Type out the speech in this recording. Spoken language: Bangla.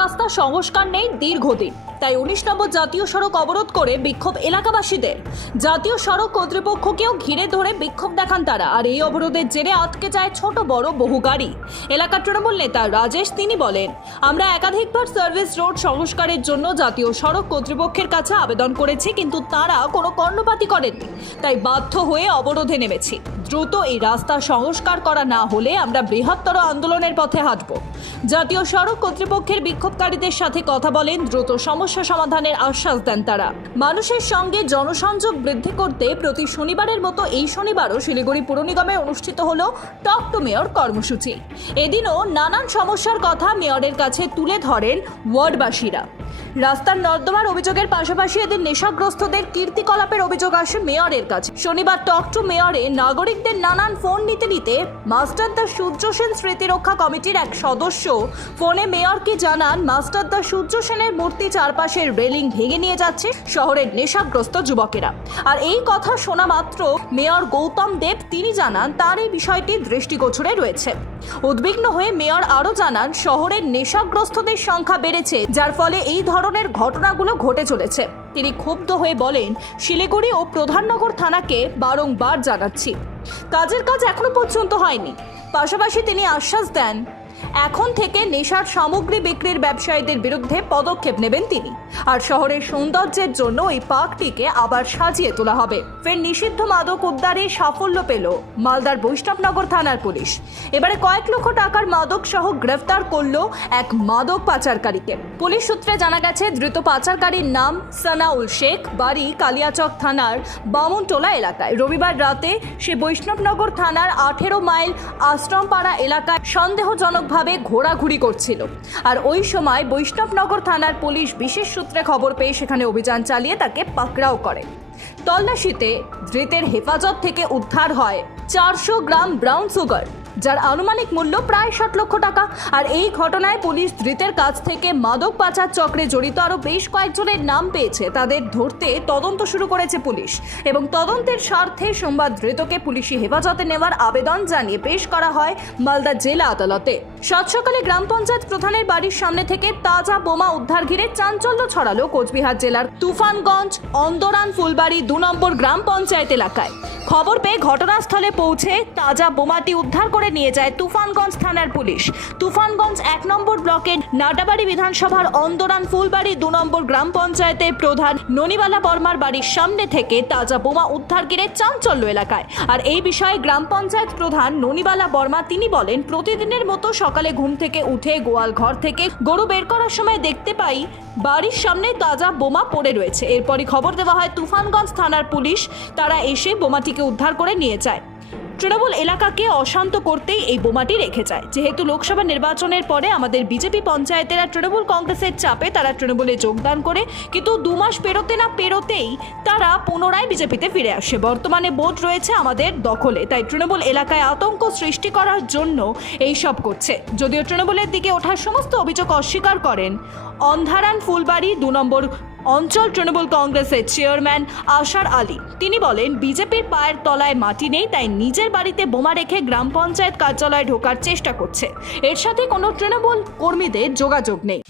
রাস্তা সংস্কার নেই দীর্ঘদিন, তাই ১৯ নম্বর জাতীয় সড়ক অবরোধ করে বিক্ষোভ এলাকাবাসীদের। জাতীয় সড়ক কর্তৃপক্ষকেও ঘিরে ধরে বিক্ষোভ দেখান তারা। আর এই অবরোধের জেরে আটকে যায় ছোট বড় বহু গাড়ি। এলাকার তৃণমূল নেতা রাজেশ তিনি বলেন, আমরা একাধিকবার সার্ভিস রোড সংস্কারের জন্য জাতীয় সড়ক কর্তৃপক্ষের কাছে আবেদন করেছি, কিন্তু তারা কোনো কর্ণপাতই করেননি। তাই বাধ্য হয়ে অবরোধে নেমেছি। দ্রুত এই রাস্তা সংস্কার করা না হলে আমরা বৃহত্তর আন্দোলনের পথে হাঁটব। জাতীয় সড়ক কর্তৃপক্ষের বিক্ষোভকারীদের সাথে কথা বলেন, দ্রুত সমস্যা সমাধানের আশ্বাস দেন তারা। মানুষের সঙ্গে জনসংযোগ বৃদ্ধি করতে প্রতি শনিবারের মতো এই শনিবারও শিলিগুড়ি পুর নিগমে অনুষ্ঠিত হলো টক টু মেয়র কর্মসূচি। এদিনও নানান সমস্যার কথা মেয়রের কাছে তুলে ধরেন ওয়ার্ডবাসীরা। রাস্তার নর্দমার অভিযোগের পাশাপাশি এদিন নেশাগ্রস্তদের কীর্তিকলাপের অভিযোগ আসে মেয়রের কাছে। শনিবার টক টু মেয়রে নাগরিকদের নানান ফোন নিতে মাস্টারদা সূর্য সেন স্মৃতিরক্ষা কমিটির এক সদস্য ফোনে মেয়রকে জানান, মাস্টারদা সূর্য সেনের মূর্তি চারপাশের রেলিং ভেঙে নিয়ে যাচ্ছে শহরের নেশাগ্রস্ত যুবকেরা। আর এই কথা শোনা মাত্র মেয়র গৌতম দেব তিনি জানান তার এই বিষয়টি দৃষ্টিগোচরে রয়েছে। উদ্বিগ্ন হয়ে মেয়র আরও জানান, শহরের নেশাগ্রস্তদের সংখ্যা বেড়েছে, যার ফলে এই ধরনের ঘটনাগুলো ঘটে চলেছে। তিনি ক্ষুব্ধ হয়ে বলেন, শিলিগুড়ি ও প্রধাননগর থানাকে বারংবার জানাচ্ছি, কাজের কাজ এখনো পর্যন্ত হয়নি। পাশাপাশি তিনি আশ্বাস দেন, এখন থেকে নেশার সামগ্রী বিক্রির ব্যবসায়ীদের বিরুদ্ধে পদক্ষেপ নেবেন তিনি। আর শহরের সৌন্দর্যের জন্য এই পার্কটিকে আবার সাজিয়ে তোলা হবে। ফের নিষিদ্ধ মাদক উদ্ধারে সাফল্য পেল মালদার বৈষ্ণবনগর থানার পুলিশ। এবারে কয়েক লক্ষ টাকার মাদক সহ গ্রেফতার করলো এক মাদক পাচারকারীকে। পুলিশ সূত্রে জানা গেছে, ধৃত পাচারকারীর নাম সানাউল শেখ, বাড়ি কালিয়াচক থানার বামুনটোলা এলাকায়। রবিবার রাতে সে বৈষ্ণবনগর থানার 18 মাইল আশ্রমপাড়া এলাকায় সন্দেহজনকভাবে ঘোরাঘুরি করছিল। আর ওই সময় বৈষ্ণবনগর থানার পুলিশ বিশেষ সূত্রে খবর পেয়ে সেখানে অভিযান চালিয়ে তাকে পাকড়াও করে। তল্লাশিতে ধৃতের হেফাজত থেকে উদ্ধার হয় 400 গ্রাম ব্রাউন সুগার, যার আনুমানিক মূল্য প্রায় 60 লক্ষ টাকা। আর এই ঘটনায় পুলিশ ধৃতের কাছ থেকে মাদক পাচার চক্রে জড়িত আরও বেশ কয়েকজনের নাম পেয়েছে। তাদের ধরতে তদন্ত শুরু করেছে পুলিশ এবং তদন্তের স্বার্থে সোমবার ধৃতকে পুলিশি হেফাজতে নেওয়ার আবেদন জানিয়ে পেশ করা হয় মালদা জেলা আদালতে। সাত সকালে গ্রাম পঞ্চায়েত প্রধানের বাড়ির সামনে থেকে তাজা বোমা উদ্ধার ঘিরে চাঞ্চল্য ছড়ালো কোচবিহার জেলার তুফানগঞ্জ অন্দরান ফুলবাড়ি 2 নম্বর গ্রাম পঞ্চায়েত এলাকায়। খবর পেয়ে ঘটনাস্থলে পৌঁছে তাজা বোমাটি উদ্ধার করে নিয়ে যায় তুফানগঞ্জ থানার পুলিশ। তুফানগঞ্জ 1 নম্বর ব্লকের নাটাবাড়ি বিধানসভার অন্দরান ফুলবাড়ি 2 নম্বর গ্রাম পঞ্চায়েতের প্রধান ননিবালা বর্মার বাড়ির সামনে থেকে তাজা বোমা উদ্ধার ঘিরে চাঞ্চল্য এলাকায়। আর এই বিষয়ে গ্রাম পঞ্চায়েত প্রধান ননিবালা বর্মা তিনি বলেন, প্রতিদিনের মতো সকালে ঘুম থেকে উঠে গোয়াল ঘর থেকে গরু বের করার সময় দেখতে পাই বাড়ির সামনে তাজা বোমা পড়ে রয়েছে। এরপরই খবর দেওয়া হয় তুফানগঞ্জ থানার পুলিশ, তারা এসে বোমাটিকে উদ্ধার করে নিয়ে যায়। তৃণমূল এলাকাকে অশান্ত করতেই এই বোমাটি রেখে যায়। যেহেতু লোকসভা নির্বাচনের পরে আমাদের বিজেপি পঞ্চায়েতেরা তৃণমূল কংগ্রেসের চাপে তারা তৃণমূলে যোগদান করে, কিন্তু 2 মাস পেরোতেই তারা পুনরায় বিজেপিতে ফিরে আসে। বর্তমানে ভোট রয়েছে আমাদের দখলে, তাই তৃণমূল এলাকায় আতঙ্ক সৃষ্টি করার জন্য এই সব করছে। যদিও তৃণমূলের দিকে ওঠার সমস্ত অভিযোগ অস্বীকার করেন অন্ধারান ফুলবাড়ি 2 নম্বর অঞ্চল তৃণমূল কংগ্রেসের চেয়ারম্যান আশার আলী। তিনি বলেন, বিজেপির পায়ের তলায় মাটি নেই, তাই নিজের বাড়িতে বোমা রেখে গ্রাম পঞ্চায়েত কার্যালয়ে ঢোকার চেষ্টা করছে। এর সাথে কোনো তৃণমূল কর্মীদের যোগাযোগ নেই।